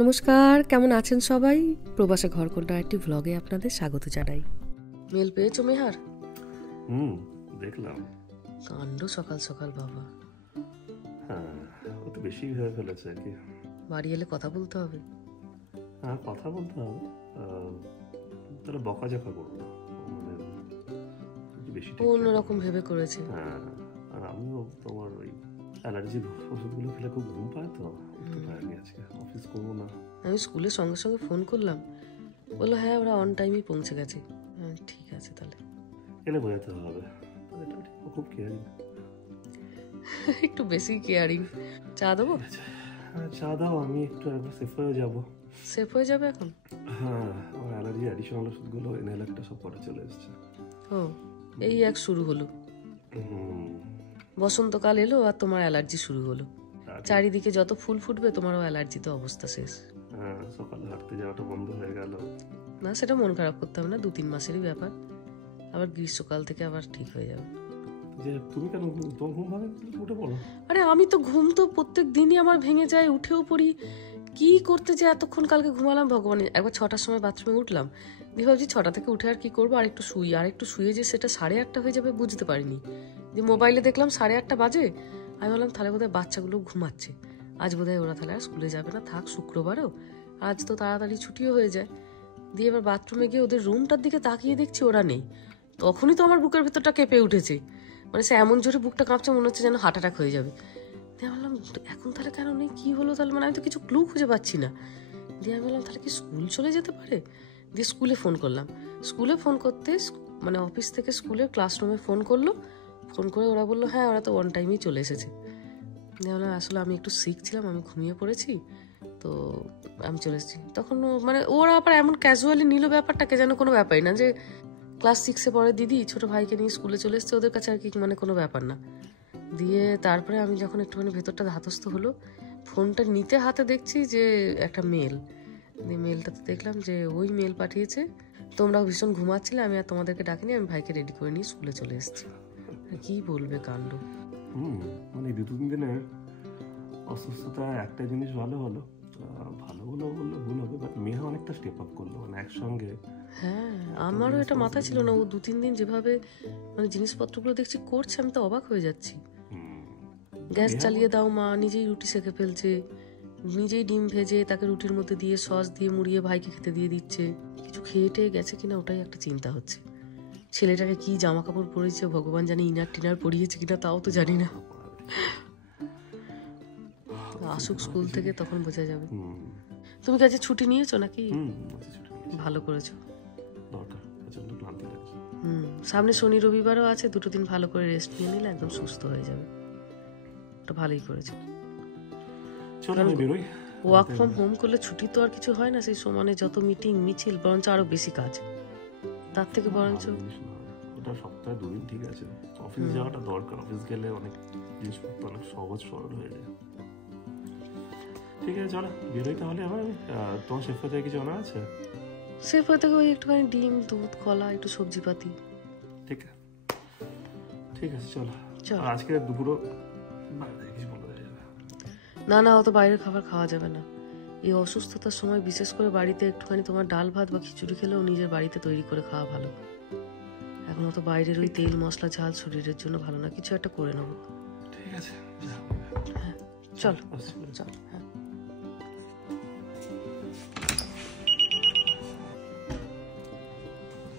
নমস্কার, কেমন আছেন সবাই? প্রবাসে ঘরকন্যা একটি ভ্লগে আপনাদের স্বাগত জানাই। মেল পেয়েছো মেহার? দেখলাম। কাণ্ড সকাল সকাল বাবা। হ্যাঁ, ও তো বেশি ভেবে ফেলেছে আর কি। বাড়ি এলে কথা বলতে হবে। হ্যাঁ, কথা বলতে হবে। তাহলে বকাঝকা করবো না, মানে বেশি অন্যরকম ভেবে করেছে। হ্যাঁ, আর আমিও তোমার ওই অ্যালার্জির ওষুধগুলো খেলে খুব ঘুম পায়, তো উঠতে পারিনি আজকে, অফিস করবো না। আমি স্কুলের সঙ্গে সঙ্গে ফোন করলাম, বললো হ্যাঁ ওরা অন টাইমই পৌঁছে গেছে। ঠিক আছে তাহলে। এলে বোঝাতে হবে, খুব কেয়ারিং। একটু বেশি কেয়ারিং। চা দেবো? চা দাও, আমি একটু একবার সেফ হয়ে যাবো। সেফ হয়ে যাবে এখন? হ্যাঁ, আমার অ্যালার্জি অ্যাডিশনাল ওষুধগুলো ইনহেলারটা সব পরে চলে এসেছে। ও, এই এক শুরু হলো। বসন্তকাল এলো আর তোমার অ্যালার্জি শুরু হলো। চারিদিকে যত ফুল ফুটবে তোমারও অ্যালার্জিতে অবস্থা শেষ। সকালে হাঁটতে যাওয়াটা বন্ধ হয়ে গেল। না, সেটা মন খারাপ করতে হবে না, 2-3 মাসেরই ব্যাপার। আবার গ্রীষ্মকাল থেকে আবার ঠিক হয়ে যাবে। তুমি কেন তোমার ঘুম ভাঙে? উঠে পড়ো। আরে আমি তো ঘুম তো প্রত্যেক দিনই আমার ভেঙে যায়, উঠেও পড়ি। কি করতে যে এতক্ষণ কালকে ঘুমালাম ভগবান। একবার 6টার সময় বাথরুমে উঠলাম, দিয়ে ভাবছি 6টা থেকে উঠে আর কি করবো, আর একটু শুই। আর একটু শুয়ে যে সেটা 8:30 হয়ে যাবে বুঝতে পারিনি। যে মোবাইলে দেখলাম 8:30 বাজে। আমি ভাবলাম তাহলে বোধহয় বাচ্চাগুলো ঘুমাচ্ছে, আজ বোধহয় ওরা তাহলে আর স্কুলে যাবে না, থাক শুক্রবারও, আজ তো তাড়াতাড়ি ছুটিও হয়ে যায়। দিয়ে এবার বাথরুমে গিয়ে ওদের রুমটার দিকে তাকিয়ে দেখছি ওরা নেই। তখনই তো আমার বুকের ভেতরটা কেঁপে উঠেছে, মানে সে এমন জোরে বুকটা কাঁপছে মনে হচ্ছে যেন হার্ট অ্যাটাক হয়ে যাবে। দিয়ে বললাম এখন তাহলে কেন নেই, কি হলো তাহলে, মানে আমি তো কিছু ক্লু খুঁজে পাচ্ছি না। দিয়ে আমি বললাম তাহলে কি স্কুল চলে যেতে পারে। দিয়ে স্কুলে ফোন করলাম। স্কুলে ফোন করতে মানে অফিস থেকে স্কুলের ক্লাসরুমে ফোন করলো। ফোন করে ওরা বললো হ্যাঁ ওরা তো অন টাইমেই চলে এসেছে। দিয়ে বললাম আসলে আমি একটু সিক ছিলাম, আমি ঘুমিয়ে পড়েছি, তো আমি চলে এসেছি। তখন মানে ওরা আবার এমন ক্যাজুয়ালি নিল ব্যাপারটাকে যেন কোনো ব্যাপারই না, যে ক্লাস 6-এ পড়ে দিদি ছোট ভাইকে নিয়ে স্কুলে চলে এসছে, ওদের কাছে আর কি মানে কোনো ব্যাপার না। দিয়ে তারপরে আমি যখন একটুখানি ভেতরটা ধাতস্থ হলো, ফোনটা নিতে হাতে দেখছি যে একটা মেল। দিয়ে মেলটাতে দেখলাম যে ওই মেল পাঠিয়েছে, তোমরা ভীষণ ঘুমাচ্ছিলে, আমি আর তোমাদেরকে ডাকিনি, আমি ভাইকে রেডি করে নিয়ে স্কুলে চলে এসেছি। কি বলবে কাণ্ড। মানে 2-3 দিনে অসুস্থতা একটা জিনিস ভালো হলো, বললে ভুল হবে, বাট মেয়ে অনেকটা স্টেপ আপ করলো, মানে একসঙ্গে। হ্যাঁ, আমারও এটা মাথা ছিল না। ও 2-3 দিন যেভাবে মানে জিনিসপত্রগুলো দেখছি করছে, আমি তো অবাক হয়ে যাচ্ছি। গ্যাস চালিয়ে দাও মা, নিজেই রুটি সেঁকে ফেলছে, নিজেই ডিম ভেজে তাকে রুটির মধ্যে দিয়ে সস দিয়ে মুড়িয়ে ভাইকে খেতে দিয়ে দিচ্ছে। কিছু খেয়ে টেয়ে গেছে কিনা ওটাই একটা চিন্তা হচ্ছে। ছেলেটাকে কি জামা কাপড় পরিয়েছে ভগবান জানি, ইনার টিনার পরিয়েছে কিনা তাও তো জানি না। আসুক স্কুল থেকে তখন বোঝা যাবে। তুমি কাজে ছুটি নিয়েছো নাকি? ভালো করেছো। সামনে শনি রবিবারও আছে, 2 দিন ভালো করে রেস্ট নিয়ে নিলে একদম সুস্থ হয়ে যাবে। ওটা ভালোই করেছো। ওয়ার্ক ফ্রম হোম করলে ছুটি তো আর কিছু হয় না, সেই সমানে যত মিটিং মিছিল বরঞ্চ আরো বেশি কাজ। তার থেকে বরঞ্চ এটা সপ্তাহে 2 দিন ঠিক আছে, অফিস যাওয়াটা দরকার। অফিস গেলে অনেক জিনিসপত্র অনেক সহজ সরল হয়ে যায়। ঠিক আছে চলো বেরোই তাহলে। আমার তোমার শেফ হতে কিছু জানা আছে? শেফ হতে ওই একটুখানি ডিম দুধ কলা একটু সবজিপাতি। ঠিক আছে চলো। আজকে দুপুরও না না, অত বাইরের খাবার খাওয়া যাবে না এই অসুস্থতার সময়। বিশেষ করে বাড়িতে একটুখানি তোমার ডাল ভাত বা খিচুড়ি খেলেও নিজের বাড়িতে তৈরি করে খাওয়া ভালো। এখন অত বাইরের ওই তেল মশলা ঝাল শরীরের জন্য ভালো না, কিছু একটা করে নেবো। ঠিক আছে হ্যাঁ চলো চলো। হ্যাঁ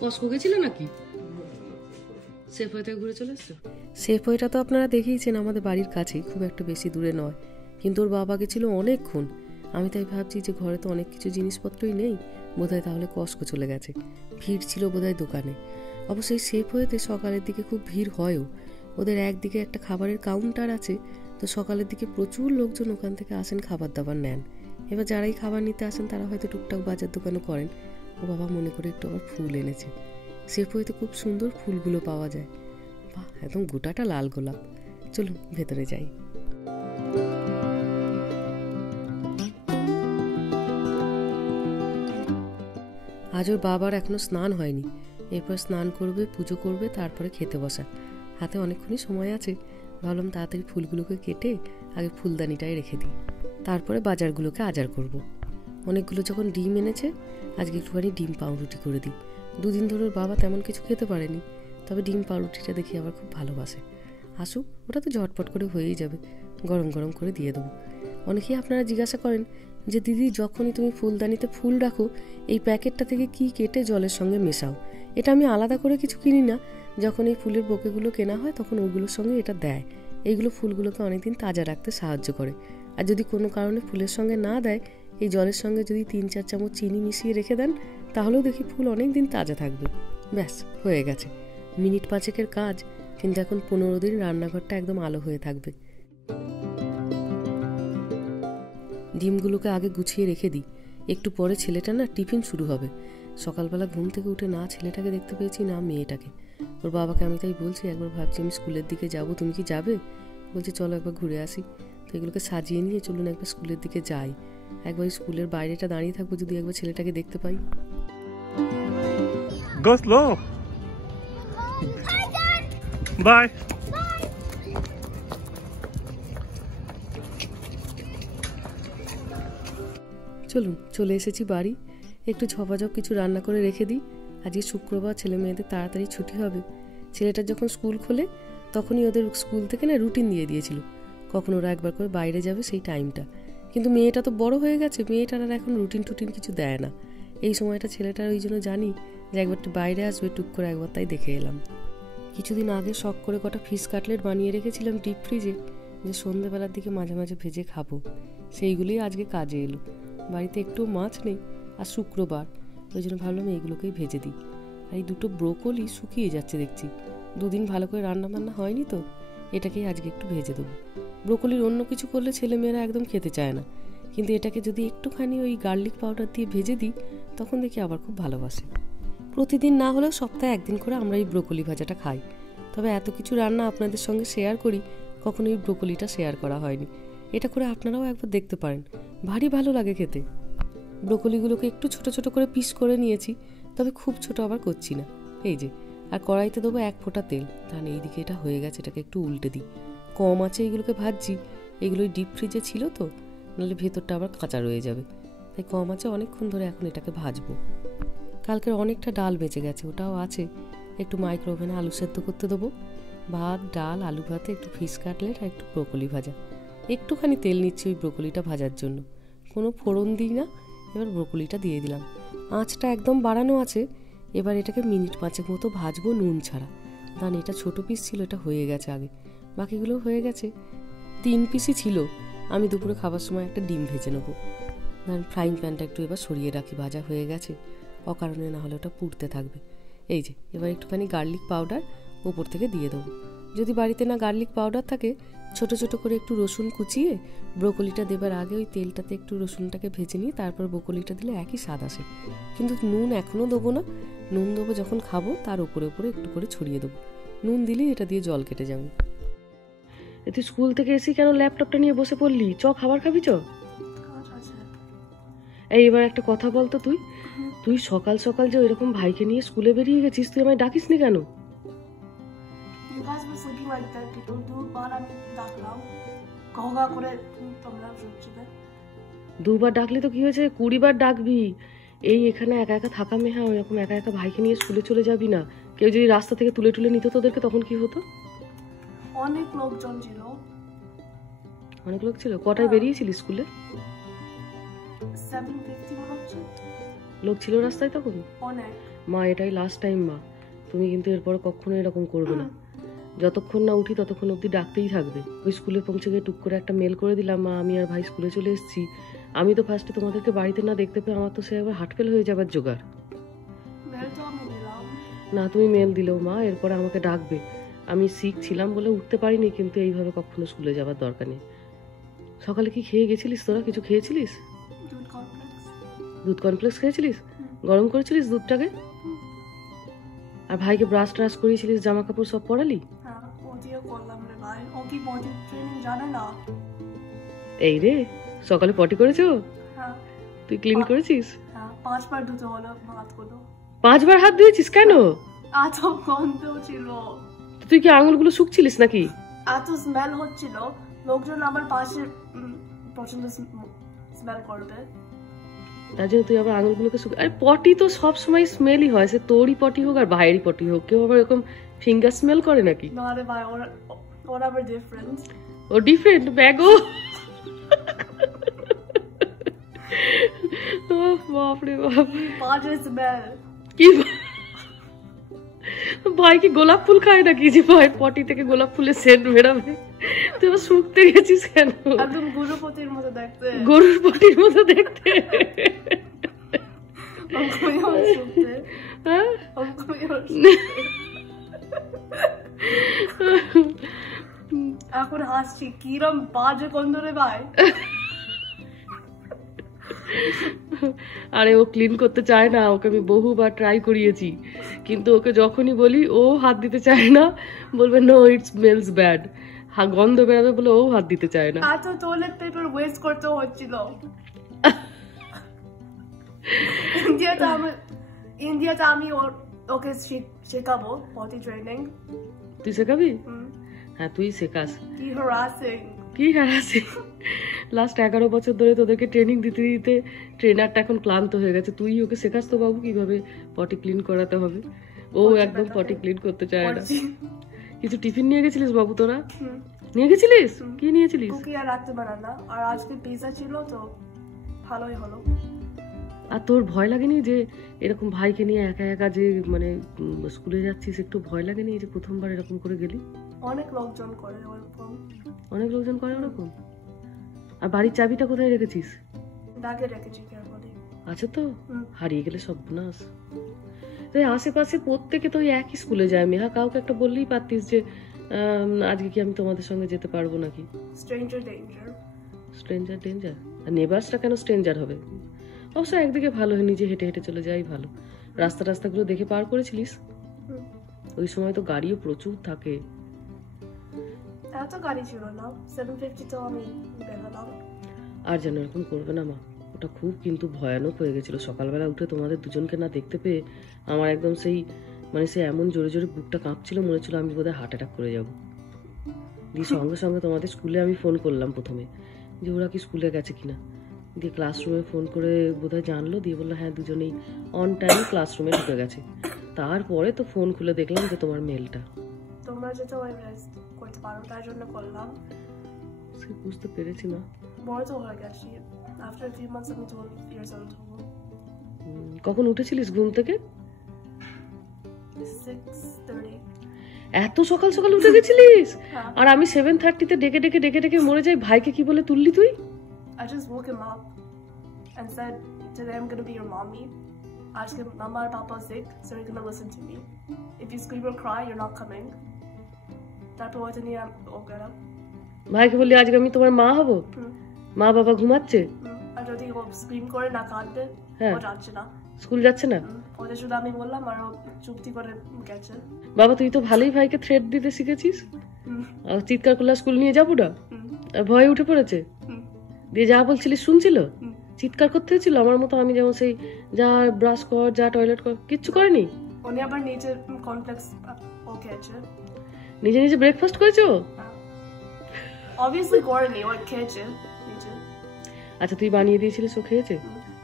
কসকো গেছিলে নাকি? সেফওয়েতে ঘুরে চলে এসছো? সেফওয়েটা তো আপনারা দেখেইছেন, আমাদের বাড়ির কাছেই, খুব একটা বেশি দূরে নয়। কিন্তু ওর বাবা গেছিল অনেকক্ষণ। আমি তাই ভাবছি যে ঘরে তো অনেক কিছু জিনিসপত্রই নেই, বোধহয় তাহলে কসকো চলে গেছে। ভিড় ছিল বোধহয় দোকানে। অবশ্যই সেফওয়েতে সকালের দিকে খুব ভিড় হয়ও। ওদের একদিকে একটা খাবারের কাউন্টার আছে, তো সকালের দিকে প্রচুর লোকজন ওখান থেকে আসেন খাবার দাবার নেন। এবার যারাই খাবার নিতে আসেন তারা হয়তো টুকটাক বাজার দোকানও করেন। ও বাবা মনে করে একটু আবার ফুল এনেছে। সেফওয়েতে খুব সুন্দর ফুলগুলো পাওয়া যায়। বাহ, একদম গোটাটা লাল গোলাপ। চলুন ভেতরে যাই। আজ ওর বাবার এখনো স্নান হয়নি, এরপর স্নান করবে, পুজো করবে, তারপরে খেতে বসা। হাতে অনেকক্ষণই সময় আছে, ভাবলাম তাড়াতাড়ি ফুলগুলোকে কেটে আগে ফুলদানিটায় রেখে দিই, তারপরে বাজারগুলোকে আজার করব। অনেকগুলো যখন ডিম এনেছে, আজকে একটুখানি ডিম পাউরুটি করে দিই। দুদিন ধরে ওর বাবা তেমন কিছু খেতে পারেনি, তবে ডিম পাউরুটিটা দেখি আবার খুব ভালোবাসে। আসুক, ওটা তো ঝটপট করে হয়েই যাবে, গরম গরম করে দিয়ে দেবো। অনেকেই আপনারা জিজ্ঞাসা করেন যে দিদি, যখনই তুমি ফুলদানিতে ফুল রাখো এই প্যাকেটটা থেকে কি কেটে জলের সঙ্গে মেশাও? এটা আমি আলাদা করে কিছু কিনি না, যখন এই ফুলের বোকেগুলো কেনা হয় তখন ওগুলোর সঙ্গে এটা দেয়। এইগুলো ফুলগুলোকে অনেকদিন তাজা রাখতে সাহায্য করে। আর যদি কোনো কারণে ফুলের সঙ্গে না দেয়, এই জলের সঙ্গে যদি 3-4 চামচ চিনি মিশিয়ে রেখে দেন, তাহলেও দেখি ফুল অনেক দিন তাজা থাকবে। ব্যাস, হয়ে গেছে। মিনিট 5-এর কাজ, কিন্তু এখন 15 দিন রান্নাঘরটা একদম আলো হয়ে থাকবে। ডিমগুলোকে আগে গুছিয়ে রেখে দিই, একটু পরে ছেলেটা না টিফিন শুরু হবে। সকালবেলা ঘুম থেকে উঠে না ছেলেটাকে দেখতে পেয়েছি না মেয়েটাকে। ওর বাবাকে আমি তাই বলছি, একবার ভাবছি আমি স্কুলের দিকে যাব, তুমি কি যাবে? বলছে চলো একবার ঘুরে আসি। তো এগুলোকে সাজিয়ে নিয়ে চলুন একবার স্কুলের দিকে যাই। একবার স্কুলের বাইরেটা দাঁড়িয়ে থাকবো, যদি একবার ছেলেটাকে দেখতে পাই। Go slow. Bye. চলুন, চলে এসেছি বাড়ি। একটু ঝপাঝপ কিছু রান্না করে রেখে দিই। আজকে শুক্রবার, ছেলে মেয়েদের তাড়াতাড়ি ছুটি হবে। ছেলেটার যখন স্কুল খোলে তখনই ওদের স্কুল থেকে না রুটিন দিয়ে দিয়েছিল, কখন ওরা একবার করে বাইরে যাবে সেই টাইমটা। কিন্তু মেয়েটা তো বড় হয়ে গেছে, মেয়েটার আর এখন রুটিন কিছু দেয় না। এই সময়টা ছেলেটার ওই জন্য জানি যে একবার বাইরে আসবে, টুক করে একবার তাই দেখে এলাম। কিছুদিন আগে শখ করে কটা ফিশ কাটলেট বানিয়ে রেখেছিলাম ডিপ ফ্রিজে, যে সন্ধ্যেবেলার দিকে মাঝে মাঝে ভেজে খাবো। সেইগুলোই আজকে কাজে এলো। বাড়িতে একটু মাছ নেই, আর শুক্রবার, ওই জন্য ভাবলাম এইগুলোকেই ভেজে দিই। আর এই দুটো ব্রোকলি শুকিয়ে যাচ্ছে দেখছি, দুদিন ভালো করে রান্না বান্না হয়নি তো, এটাকেই আজকে একটু ভেজে দেবো। ব্রোকলির অন্য কিছু করলে ছেলেমেয়েরা একদম খেতে চায় না, কিন্তু এটাকে যদি একটুখানি ওই গার্লিক পাউডার দিয়ে ভেজে দিই তখন দেখি আবার খুব ভালোবাসে। প্রতিদিন না হলেও সপ্তাহে একদিন করে আমরা এই ব্রোকলি ভাজাটা খাই। তবে এত কিছু রান্না আপনাদের সঙ্গে শেয়ার করি, কখনো এই ব্রোকলিটা শেয়ার করা হয়নি। এটা করে আপনারাও একবার দেখতে পারেন, ভারী ভালো লাগে খেতে। ব্রোকলিগুলোকে একটু ছোট ছোট করে পিস করে নিয়েছি, তবে খুব ছোট আবার করছি না। এই যে, আর কড়াইতে দেবো 1 ফোঁটা তেল। তাহলে এইদিকে এটা হয়ে গেছে, এটাকে একটু উল্টে দিই। কম আছে এইগুলোকে ভাজছি, এগুলোই ডিপ ফ্রিজে ছিল তো, নাহলে ভেতরটা আবার কাঁচা রয়ে যাবে। তাই কম আছে অনেকক্ষণ ধরে এখন এটাকে ভাজবো। কালকের অনেকটা ডাল বেঁচে গেছে, ওটাও আছে, একটু মাইক্রো ওভেনে আলু সেদ্ধ করতে দেবো। ভাত, ডাল, আলু ভাতে একটু ফিশ কাটলেট আর একটু ব্রোকলি ভাজা। একটুখানি তেল নিচ্ছি ওই ব্রোকলিটা ভাজার জন্য, কোনো ফোড়ন দিই না। এবার ব্রোকলিটা দিয়ে দিলাম, আঁচটা একদম বাড়ানো আছে। এবার এটাকে মিনিট 5 মতো ভাজবো নুন ছাড়া। দান, এটা ছোটো পিস ছিল, এটা হয়ে গেছে আগে, বাকিগুলো হয়ে গেছে। 3 পিসই ছিল। আমি দুপুরে খাবার সময় একটা ডিম ভেজে নেবো। দান, ফ্রাইং প্যানটা একটু এবার সরিয়ে রাখি, ভাজা হয়ে গেছে, অকারণে না হলে ওটা পুড়তে থাকবে। এই যে, এবার একটুখানি গার্লিক পাউডার ওপর থেকে দিয়ে দেবো। যদি বাড়িতে না গার্লিক পাউডার থাকে, ছোট ছোট করে একটু রসুন কুচিয়ে ব্রোকলিটা দেবার আগে ওই তেলটাতে একটু রসুনটাকে ভেজে নিয়ে তারপর ব্রোকলিটা দিলে একই স্বাদ আসে। কিন্তু নুন এখনও দেবো না, নুন দেবো যখন খাবো তার উপরে উপরে একটু করে ছড়িয়ে দেবো। নুন দিলেই এটা দিয়ে জল কেটে যাবে। তুই স্কুল থেকে এসে কেন ল্যাপটপটা নিয়ে বসে পড়লি? খাবার খাবি? এই, এবার একটা কথা বলতো, তুই সকাল সকাল যে ওইরকম ভাইকে নিয়ে স্কুলে বেরিয়ে গেছিস, তুই আমায় ডাকিসনি কেন? দুবার ডাকলে তো কি হয়েছে, 20 বার ডাকবি। এই এখানে একা একা থাকা মেহা, ওইরকম একা একা ভাইকে নিয়ে স্কুলে চলে যাবি না। কেউ যদি রাস্তা থেকে তুলে তুলে নিত তোদেরকে, তখন কি হতো? অনেক লোকজন ছিল। অনেক লোক ছিল? কটায় বেরিয়েছিলি স্কুলে? 7:50 লোক ছিল রাস্তায় তখন? অনেক। মা, এটাই লাস্ট টাইম মা, তুমি কিন্তু এরপরে কখনো এরকম করবে না। যতক্ষণ না উঠি ততক্ষণ অব্দি ডাকতেই থাকবে। ওই স্কুলে পৌঁছে গিয়ে টুক করে একটা মেল করে দিলাম, মা আমি আর ভাই স্কুলে চলে এসেছি। আমি তো ফার্স্টে তোমাদেরকে বাড়িতে না দেখতে পেয়ে আমার তো সে একবার হার্ট ফেল হয়ে যাবার জোগাড়। না, তুমি মেল দিলেও মা, এরপরে আমাকে ডাকবে। আমি সিক ছিলাম বলে উঠতে পারিনি, কিন্তু এইভাবে কখনো স্কুলে যাবার দরকার নেই। সকালে কি খেয়ে গেছিলিস তোরা? কিছু খেয়েছিলিস? দুধ কর্নফ্লেক্স খেয়েছিলিস? গরম করেছিলিস দুধটাকে? আর ভাইকে ব্রাশ ট্রাশ করিয়েছিলিস, জামা কাপড় সব পরালি? এই রে, সকালে পটি করেছো? তুই ক্লিন করেছিস? 5 বার ধুতে হলো হাতগুলো। 5 বার হাত ধুয়েছিস? কেন? এত গন্ধ ছিল। তুই কি আঙুলগুলো শুকছিলিস নাকি? এত স্মেল হচ্ছিল, লোকজন আমার পাশে প্রচন্ড স্মেল করবে। তার জন্য তুই আবার আঙুলগুলোকে আরে পটি তো সব সময় স্মেলই হয়, সে তোরই পটি হোক আর বাইরেরই পটি হোক, কেউ আবার এরকম ফিঙ্গার স্মেল করে নাকি? না রে ভাই, ওরা আবার ডিফারেন্ট। ও ডিফারেন্ট ব্যাগও। ও বাপরে বাপ, বাজে স্মেল। কি ভাই কি গোলাপ ফুল খায় নাকি যে ভাই পটি থেকে গোলাপ ফুলের সেন্ট বেরাবে? তুই আবার শুকতে গেছিস কেন? একদম গরুপতির মতো দেখতে। গরুর পটির মতো দেখতে। হ্যাঁ এখন হাসছি, কিরম বাজে গন্ধ রে ভাই। আরে ও ক্লিন করতে চায় না, ওকে আমি বহুবার ট্রাই করিয়েছি, কিন্তু ওকে যখনই বলি ও হাত দিতে চায় না, বলবে নো ইট স্মেলস ব্যাড, গন্ধ বেরাবে বলে ও হাত দিতে চায় না। এত টয়লেট পেপার ওয়েস্ট করতে হচ্ছিল। ইন্ডিয়াতে আমি ওকে শেখাবো পটি ট্রেনিং। তুই শেখাবি? হ্যাঁ তুই শেখাস। কি হ্যারাসিং, কি হ্যারাসিং! লাস্ট 11 বছর ধরে তোদেরকে ট্রেনিং দিতে দিতে ট্রেনারটা এখন ক্লান্ত হয়ে গেছে, তুই ওকে শেখাস তো বাবু কিভাবে পটি ক্লিন করাতে হবে। ও একদম পটি ক্লিন করতে চায় না। কিছু টিফিন নিয়ে গেছিলিস বাবু তোরা? নিয়ে গেছিলিস? কি নিয়েছিলিস? কুকি আর রাখতে বানানা, আর আজকে পিৎজা ছিল তো ভালোই হলো। আর তোর ভয় লাগেনি যে এরকম ভাইকে নিয়ে একা একা যে মানে স্কুলে যাচ্ছিস, একটু ভয় লাগেনি যে প্রথমবার এরকম করে গেলি? অনেক লোকজন করে ওরকম। অনেক লোকজন করে ওরকম? আর বাড়ির চাবিটা কোথায় রেখেছিস? ব্যাগে রেখেছি কেয়ারফুলি। আচ্ছা তো হারিয়ে গেলে সর্বনাশ। তাই আশেপাশে প্রত্যেকে তো একই স্কুলে যায় মেহা, কাউকে একটা বললেই পারতিস যে আজকে কি আমি তোমাদের সঙ্গে যেতে পারবো নাকি? Stranger danger. Stranger danger? আর নেবার্সটা কেন স্ট্রেঞ্জার হবে? অবশ্য একদিকে ভালো, নিজে হেঁটে হেঁটে চলে যাই ভালো। রাস্তাগুলো দেখে পার করেছিলিস? ওই সময় তো গাড়িও প্রচুর থাকে। এত গাড়ি ছিল না, 750 তো আমি বেরোলাম। আর যেন এরকম করবে না মা, ওটা খুব কিন্তু ভয়ানক হয়ে গেছিল। সকালবেলা উঠে তোমাদের দুজনকে না দেখতে পেয়ে আমার একদম সেই মানে সে এমন জোরে জোরে বুকটা কাঁপছিল, মনে হচ্ছিল আমি বোধহয় হার্ট অ্যাটাক করে যাবো। দিয়ে সঙ্গে সঙ্গে তোমাদের স্কুলে আমি ফোন করলাম প্রথমে যে ওরা কি স্কুলে গেছে কিনা, দিয়ে ক্লাসরুমে ফোন করে বোধহয় জানলো, দিয়ে বললো হ্যাঁ দুজনেই অন টাইম ক্লাসরুমে ঢুকে গেছে। তারপরে তো ফোন খুলে দেখলাম যে তোমার মেলটা। তোমরা যেটা ওই রেস্ট করতে পারো তার জন্য করলাম। সে বুঝতে পেরেছি না, বড় তো হয়ে গেছি। আফটার 3 months আমি 12 years old হবো। কখন উঠেছিলিস ঘুম থেকে? 6:30। এত সকাল সকাল উঠে গেছিলিস? আর আমি 7:30-তে ডেকে ডেকে ডেকে ডেকে মরে যাই। ভাইকে কি বলে তুললি তুই? I just woke him up and said, today I'm gonna be your mommy. Aajke mama and papa are sick, so you're gonna listen to me. If you scream or cry, you're not coming. তারপর ওটা নিয়ে ও গেল। ভাইকে বললি আজকে আমি তোমার মা হব? মা বাবা ঘুমাচ্ছে? আর যদি ও স্ক্রিম করে না কাঁদবে, ও যাচ্ছে না, স্কুল যাচ্ছে না। ওদের শুধু আমি বললাম আর ও চুপটি করে গেছে। বাবা তুই তো ভালোই ভাইকে থ্রেট দিতে শিখেছিস। আর চিৎকার করলে স্কুল নিয়ে যাবো না, আর ভয়ে উঠে পড়েছে। দিয়ে যা বলছিলিস শুনছিল, চিৎকার করতে হয়েছিল আমার মতো। আমি যেমন সেই যা ব্রাশ কর, যা টয়লেট কর, কিচ্ছু করেনি। উনি আবার নিজে কমপ্লেক্স ও খেয়েছে, নিজে নিজে ব্রেকফাস্ট করেছো? অবভিয়াসলি করেনি, ও খেয়েছে নিজে। আচ্ছা তুই বানিয়ে দিয়েছিলিস, ও খেয়েছে?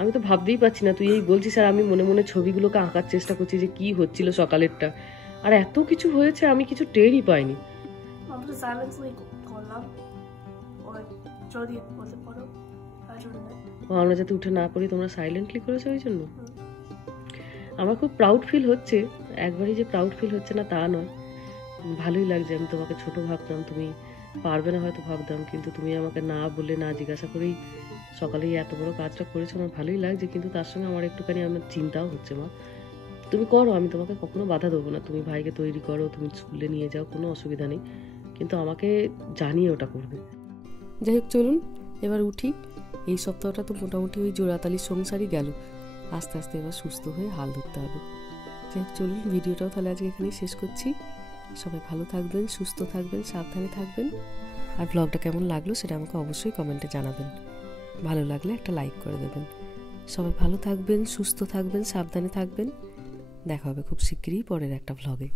আমি তো ভাবতেই পারছি না, তুই এই বলছিস আর আমি মনে মনে ছবিগুলোকে আঁকার চেষ্টা করছি যে কি হচ্ছিল সকালেরটা। আর এত কিছু হয়েছে আমি কিছু টেরই পাইনি। আমরা সাইলেন্সলি করলাম, ও যদি বলতে পারো তার জন্য। আমরা যাতে উঠে না করি তোমরা সাইলেন্টলি করেছো ওই জন্য। আমার খুব প্রাউড ফিল হচ্ছে, একবারই যে প্রাউড ফিল হচ্ছে না তা নয়, ভালোই লাগছে। আমি তোমাকে ছোট ভাবতাম, তুমি পারবে না হয়তো ভাবতাম, কিন্তু তুমি আমাকে না বলে না জিজ্ঞাসা করেই সকালেই এত বড় কাজটা করেছো, আমার ভালোই লাগছে। কিন্তু তার সঙ্গে আমার একটুখানি আমার চিন্তাও হচ্ছে। মা তুমি করো, আমি তোমাকে কখনো বাধা দেবো না, তুমি ভাইকে তৈরি করো, তুমি স্কুলে নিয়ে যাও, কোনো অসুবিধা নেই, কিন্তু আমাকে জানিয়ে ওটা করবে। যাই হোক চলুন এবার উঠি। এই সপ্তাহটা তো মোটামুটি ওই জোড়াতালির সংসারই গেল, আস্তে আস্তে এবার সুস্থ হয়ে হাল ধরতে হবে। যাই হোক চলুন, ভিডিওটাও তাহলে আজকে এখানেই শেষ করছি। সবাই ভালো থাকবেন, সুস্থ থাকবেন, সাবধানে থাকবেন। আর ব্লগটা কেমন লাগলো সেটা আমাকে অবশ্যই কমেন্টে জানাবেন। ভালো লাগলে একটা লাইক করে দেবেন। সবাই ভালো থাকবেন, সুস্থ থাকবেন, সাবধানে থাকবেন। দেখা হবে খুব শিগগিরই পরের একটা ব্লগে।